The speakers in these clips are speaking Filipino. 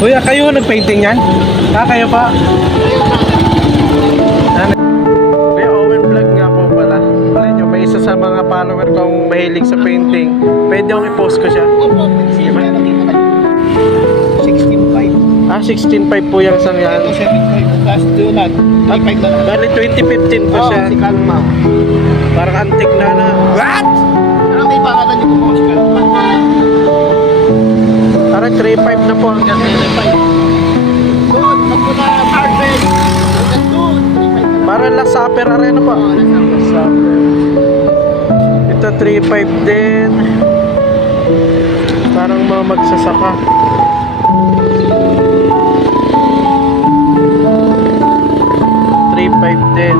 Kuya, kayo nag-painting yan? Kayo pa? Kuya, Owen Vlog nga po pala. Alam nyo, may isa sa mga follower kong mahilig sa painting. Pwede akong i-post ko siya. Opo, sige ba? 16.5. 16.5 po yung isang yan. Ito 7.5. Tapos doon na, 3.5 na. Bali 2015 pa siya. Si Kalma. Parang antik na. What? Pero may pangalan niyo po mga si Kalma. Parang 3.5 na po hanggang 3.5. Doon, magpunta Marvel. Hanggang doon, 3.5 na. parang Last Supper Arena po. Oo, nasa Last Supper. Ito 3.5 din. Parang mga magsasaka. Din.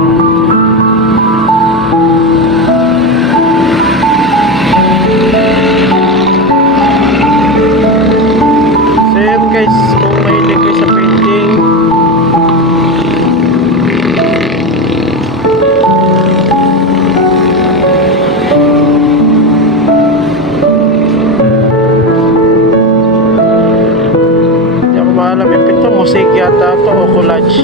So yun guys, kung mahilig kayo sa painting, hindi ako maalam yung pinto, mosaic yata ito o collage.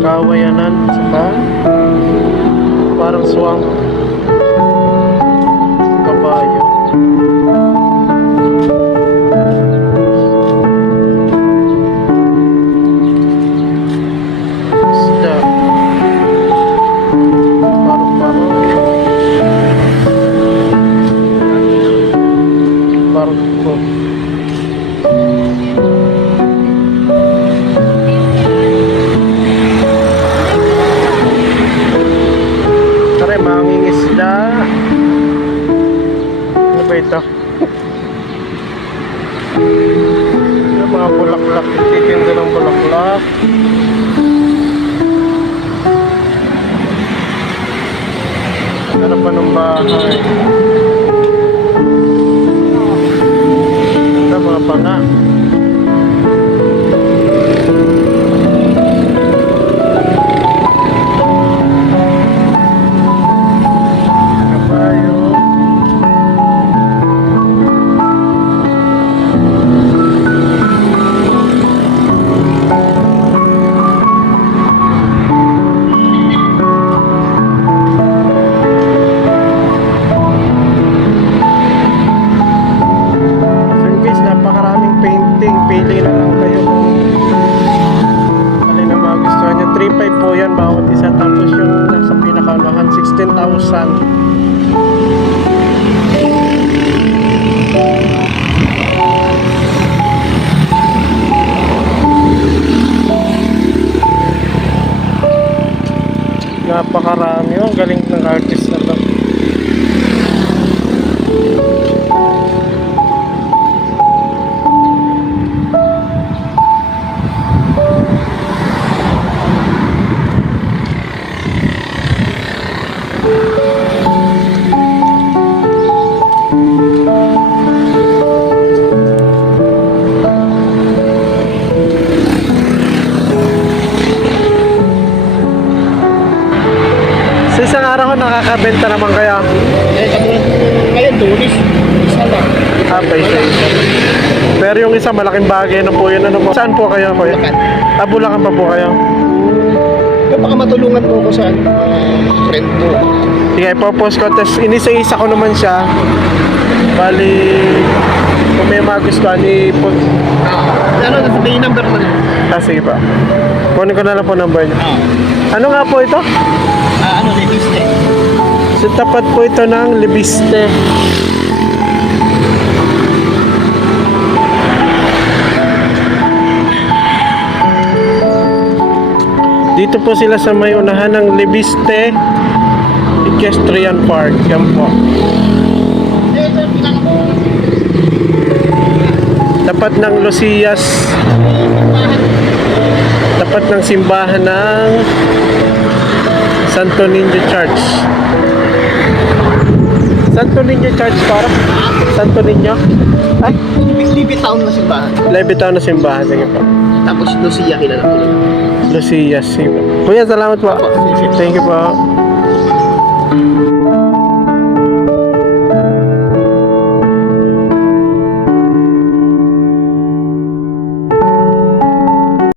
Kawayanan, saka parang swamp, kabayo. Isda, barko. Manging isda. Ano ba ito? Yung mga bulaklak, titinda ng bulaklak. Ano pa ng bahay? Ito mga panga. Pili na lang kayo kung alin na magustuhan nyo. 3.5 po yan bawat isa, tapos yung nasa pinakaunahan 16,000. Napakarami. Ang galing ng artist na to. Sa isang araw nakakabenta naman kaya? Ngayon, Tunis. Isa lang. Isa. Pero yung isa malaking bagay na po yun. Ano po? Saan po kayo? Bulacan. Bulacan pa po kayo? Baka matulungan po ko sa friend ko. Sige, ipopost ko. Tapos inisa-isa ko naman siya. Bali, kung may magustuhan, Ano, may number na lang. sige pa. Kunin ko na lang po number niyo. Ano nga po ito? Ano, Libiste. Sa tapat po ito ng Libiste. Dito po sila sa may unahan ng Libiste Equestrian Park. Yan po. Tapat ng Lucias. ng simbahan ng Santo Niño Church. Santo Niño Church para? Santo Niño? Ay, Libi Town na simbahan. Levittown na simbahan. Sige po. Tapos Lucia kilala ko lang. Lucia, sige po. Kuya, salamat po. Thank you po.